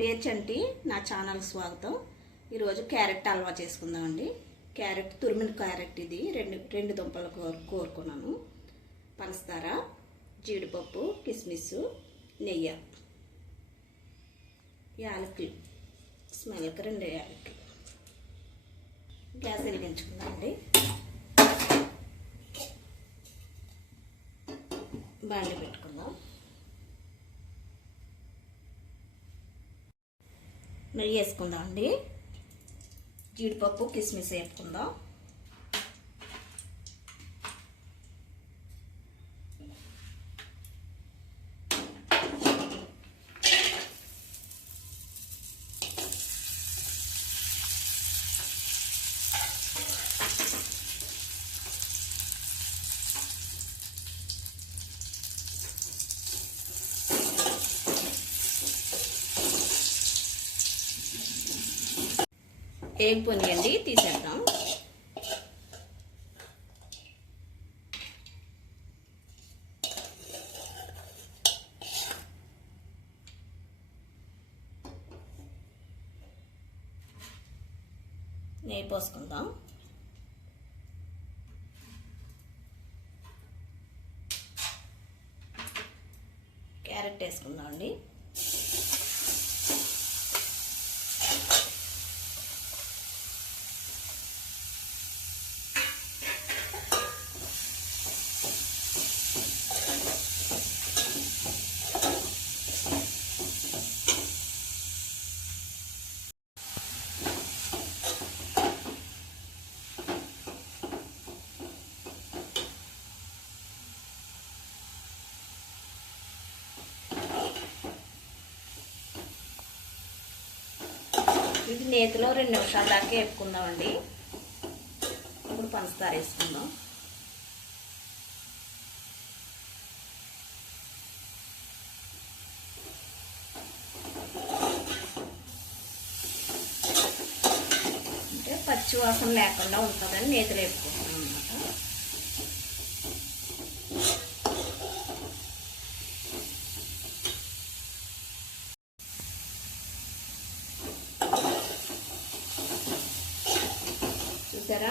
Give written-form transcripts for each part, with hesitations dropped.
పేరు చంటి, నా ఛానల్ స్వాగతం. ఈరోజు క్యారెట్ హల్వా చేసుకుందామండి. క్యారెట్ తురిమిన క్యారెట్ ఇది రెండు దుంపలు కోరుకున్నాను. పంచదార, జీడిపప్పు, కిస్మిస్, నెయ్యి, యాలకులు, స్మెల్కి 2 యాలకులు. గ్యాస్ వెలిగించుకుందామండి. బాండి పెట్టుకుందాం. నెయ్యి వేసుకుందాం అండి. జీడిపప్పు, కిస్మిస్ వేపుకుందాం. వేగిపోనియండి, తీసేద్దాం. నెయ్యి పోసుకుందాం. క్యారెట్ వేసుకుందాం అండి. ఇది నేతిలో 2 నిమిషాల దాకా వేపుకుందామండి. ఇప్పుడు పంచదార వేసుకుందాం. అంటే పచ్చి వాసన లేకుండా ఉంటుందని నేతిలో వేపుకుంటున్నాం అన్నమాట. చూసారా,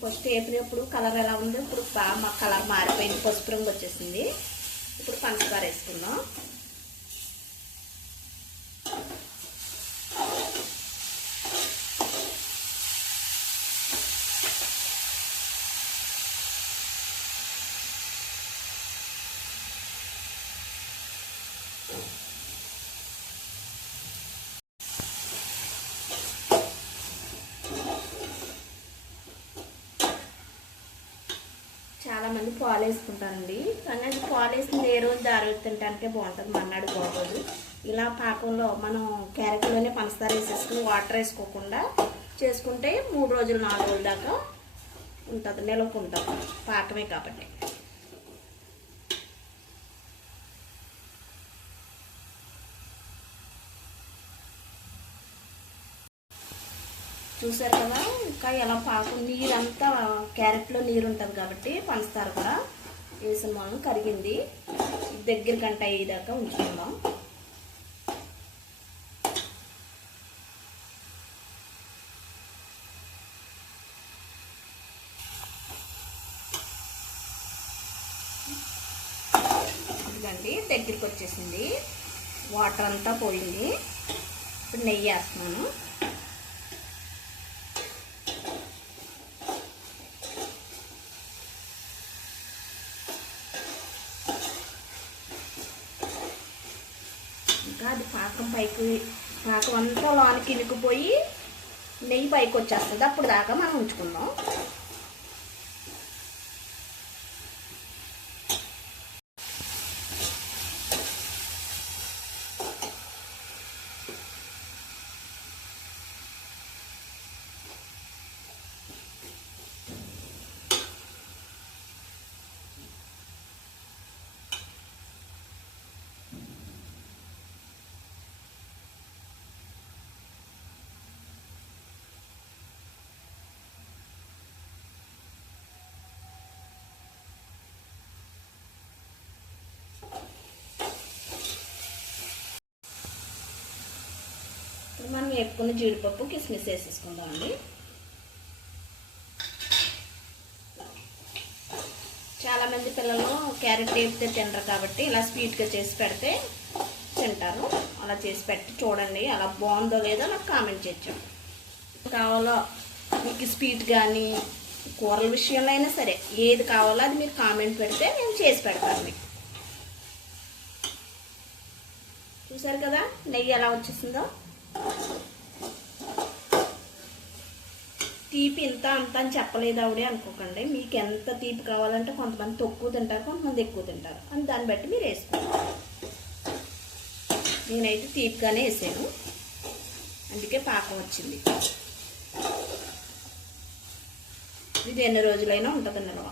ఫస్ట్ వేపినప్పుడు కలర్ ఎలా ఉందో ఇప్పుడు బాగా కలర్ మారిపోయింది, పసుపు రంగు వచ్చేసింది. ఇప్పుడు పంచదార వేసుకుందాం. చాలా మంది పాలు వేసుకుంటారండి, కానీ అది పాలు వేసింది ఏ రోజు ఆ రోజు తింటానికే బాగుంటుంది, మన్నాడు బాగోదు. ఇలా పాకంలో మనం క్యారెట్లోనే పంచదార వేసేసుకుని వాటర్ వేసుకోకుండా చేసుకుంటే 3 రోజులు 4 రోజుల దాకా ఉంటుంది, నిలవకుంటుంది, పాకమే కాబట్టి. చూసారు కదా, ఇంకా ఎలా పాకం నీరంతా క్యారెట్లో నీరు ఉంటుంది కాబట్టి పంచదార కూడా వేసిన మనం కరిగింది. దగ్గర గంట అయ్యేదాకా ఉంచుకుందాం. ఇదిగండి దగ్గరికి వచ్చేసింది, వాటర్ అంతా పోయింది. ఇప్పుడు నెయ్యి వేస్తున్నాను. ఇంకా అది పాకం అంతా లోనికి ఇనుకుపోయి నెయ్యి పైకి వచ్చేస్తుంది. అప్పుడు దాకా మనం ఉంచుకుందాం. వేపుకున్న జీడిపప్పు కిస్మిస్ వేసేసుకుందామండి. చాలామంది పిల్లలు క్యారెట్ వేపితే తినరు కాబట్టి ఇలా స్వీట్గా చేసి పెడితే తింటారు. అలా చేసి పెట్టి చూడండి, అలా బాగుందో లేదో నాకు కామెంట్ చేయొచ్చు. కావాలో మీకు స్వీట్ కానీ కూరల విషయంలో అయినా సరే ఏది కావాలో అది మీరు కామెంట్ పెడితే నేను చేసి పెడతాను మీకు. చూసారు కదా నెయ్యి ఎలా వచ్చేసిందో. తీపి ఇంత అంత అని చెప్పలేదు ఆవిడే అనుకోకండి. మీకు ఎంత తీపి కావాలంటే కొంతమంది తక్కువ తింటారు, కొంతమంది ఎక్కువ తింటారు అని దాన్ని బట్టి మీరు వేసుకోండి. నేనైతే తీపిగానే వేసాను, అందుకే పాకం వచ్చింది. ఇది ఎన్ని రోజులైనా ఉంటుంది నిల్వ.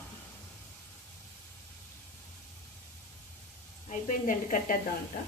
అయిపోయిందండి, కట్టేద్దాం ఇంకా.